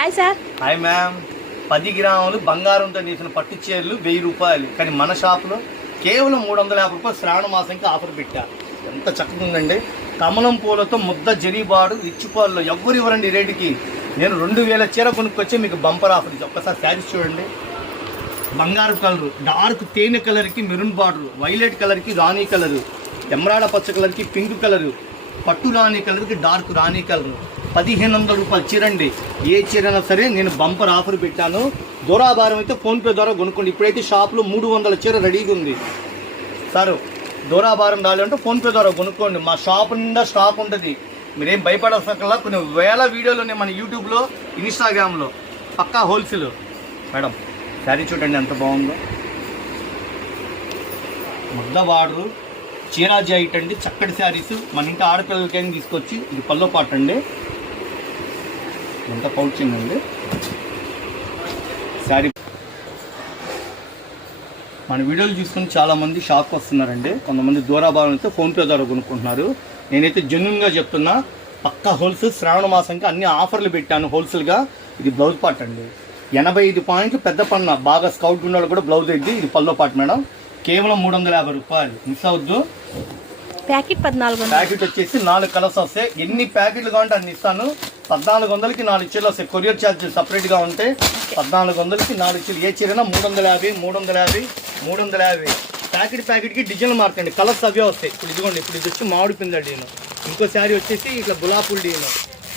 Hi sir. Hi ma'am. 10 గ్రాములు బంగారంతో చేసిన పట్టు చీరలు 1000 రూపాయలు, కానీ మన షాప్లో కేవలం 350 రూపాయలు శ్రావణ మాసంకి ఆఫర్ పెట్టా. ఎంత చక్కగా ఉందండి. కమలం పూలతో ముద్ద జరీబాడు ఇచ్చిపాల్లో ఎవ్వరు ఇవ్వరండి రేటుకి. నేను 2000 చీర కొనుక్కొచ్చి మీకు బంపర్ ఆఫర్ ఇచ్చి ఒక్కసారి శారీస్ చూడండి. బంగారు కలరు, డార్క్ తేనె కలర్కి మెరూన్ బార్డర్, వైలెట్ కలర్కి రాణి కలరు, ఎమరాడ పచ్చ కలర్కి పింక్ కలరు, పట్టు రాణి కలర్కి డార్క్ రాణి కలరు. 1500 రూపాయలు చీరండి. ఏ చీరైనా సరే నేను బంపర్ ఆఫర్ పెట్టాను. దూరాభారం అయితే ఫోన్పే ద్వారా కొనుక్కోండి. ఇప్పుడైతే షాప్లో 300 చీర రెడీగా ఉంది సార్. దూరాభారం రాలంటే ఫోన్పే ద్వారా కొనుక్కోండి. మా షాప్ నిండా స్టాక్ ఉంటుంది. మీరేం భయపడాల్సిన కొన్ని వేల వీడియోలు ఉన్నాయి మన యూట్యూబ్లో, ఇన్స్టాగ్రామ్లో. పక్కా హోల్సేల్. మేడం శారీ చూడండి ఎంత బాగుందో. ముద్ద బార్డరు, చీరా జాయిట్ అండి, చక్కటి శారీస్. మన ఇంటి ఆడపిల్లలకైనా తీసుకొచ్చి ఇది పల్లో పాట అండి. ఎంత పౌచింగ్ అండి శారీ. మన వీడియోలు చూసుకుని చాలామంది షాప్కి వస్తున్నారండి. కొంతమంది దూరాభావం అయితే ఫోన్పే ద్వారా కొనుక్కుంటున్నారు. నేనైతే జెన్యున్గా చెప్తున్నా, పక్కా హోల్సేల్. శ్రావణ మాసంకి అన్ని ఆఫర్లు పెట్టాను హోల్సేల్గా. ఇది బ్లౌజ్ పార్ట్ అండి. 85 పాయింట్లు పెద్ద పన్న, బాగా స్కౌట్ గుండాలు కూడా బ్లౌజ్ అయింది. ఇది పల్లో పార్ట్ మేడం. కేవలం 350 రూపాయలు. మిస్ అవద్దు. ప్యాకెట్ 14. ప్యాకెట్ వచ్చేసి 4 కలర్స్ వస్తాయి. ఎన్ని ప్యాకెట్లు కావాలంటే అన్ని ఇస్తాను. 1400కి 4 చీరలు వస్తాయి. కొరియర్ ఛార్జ్ సపరేట్గా ఉంటే 1400కి 4 చీరలు. ఏ చీరైనా 350, 350, 350. ప్యాకెట్కి డిజైన్ మార్కండి. కలర్స్ అవే వస్తాయి. ఇప్పుడు ఇదిగోండి, ఇప్పుడు ఇది వచ్చి మామిడి పిందె డీను, ఇంకో శారీ వచ్చేసి ఇట్లా గులాబీ డీను.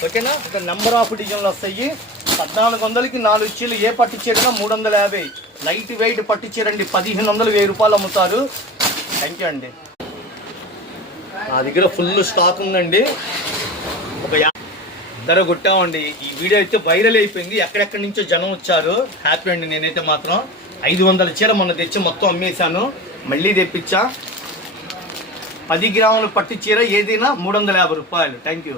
ఓకేనా? ఇక నెంబర్ ఆఫ్ డిజైన్లు వస్తాయి. 1400కి 4 చీరలు. ఏ పట్టు చీరైనా 350. లైట్ వెయిట్ పట్టు చీరండి. 1500, 1000 రూపాయలు అమ్ముతారు. థ్యాంక్ యూ అండి. నా దగ్గర ఫుల్ స్టాక్ ఉందండి. ఒక ధర కొట్టామండి. ఈ వీడియో అయితే వైరల్ అయిపోయింది. ఎక్కడెక్కడి నుంచో జనం వచ్చారు. హ్యాపీ అండి. నేనైతే మాత్రం 500 చీర మొన్న తెచ్చి మొత్తం అమ్మేశాను. మళ్ళీ తెప్పించా. 10 గ్రాముల పట్టు చీర ఏదైనా 350 రూపాయలు. Thank you.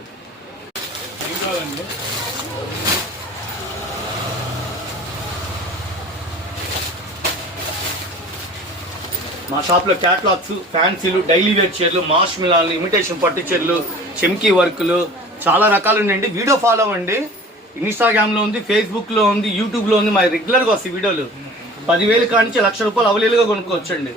మా షాప్లో క్యాట్లాగ్స్, ఫ్యాన్సీలు, డైలీ వేర్ చీరలు, మాష్ మిలాన్లు, ఇమిటేషన్ పట్టు చీరలు, చెమ్కీ వర్కులు, చాలా రకాలు ఉన్నాయండి. వీడియో ఫాలో అవ్వండి. ఇన్స్టాగ్రామ్లో ఉంది, ఫేస్బుక్లో ఉంది, యూట్యూబ్లో ఉంది. మా రెగ్యులర్గా వస్తాయి వీడియోలు. 10,000 కాడి నుంచి 1,00,000 రూపాయలు అవైలబుల్గా కొనుక్కోవచ్చండి.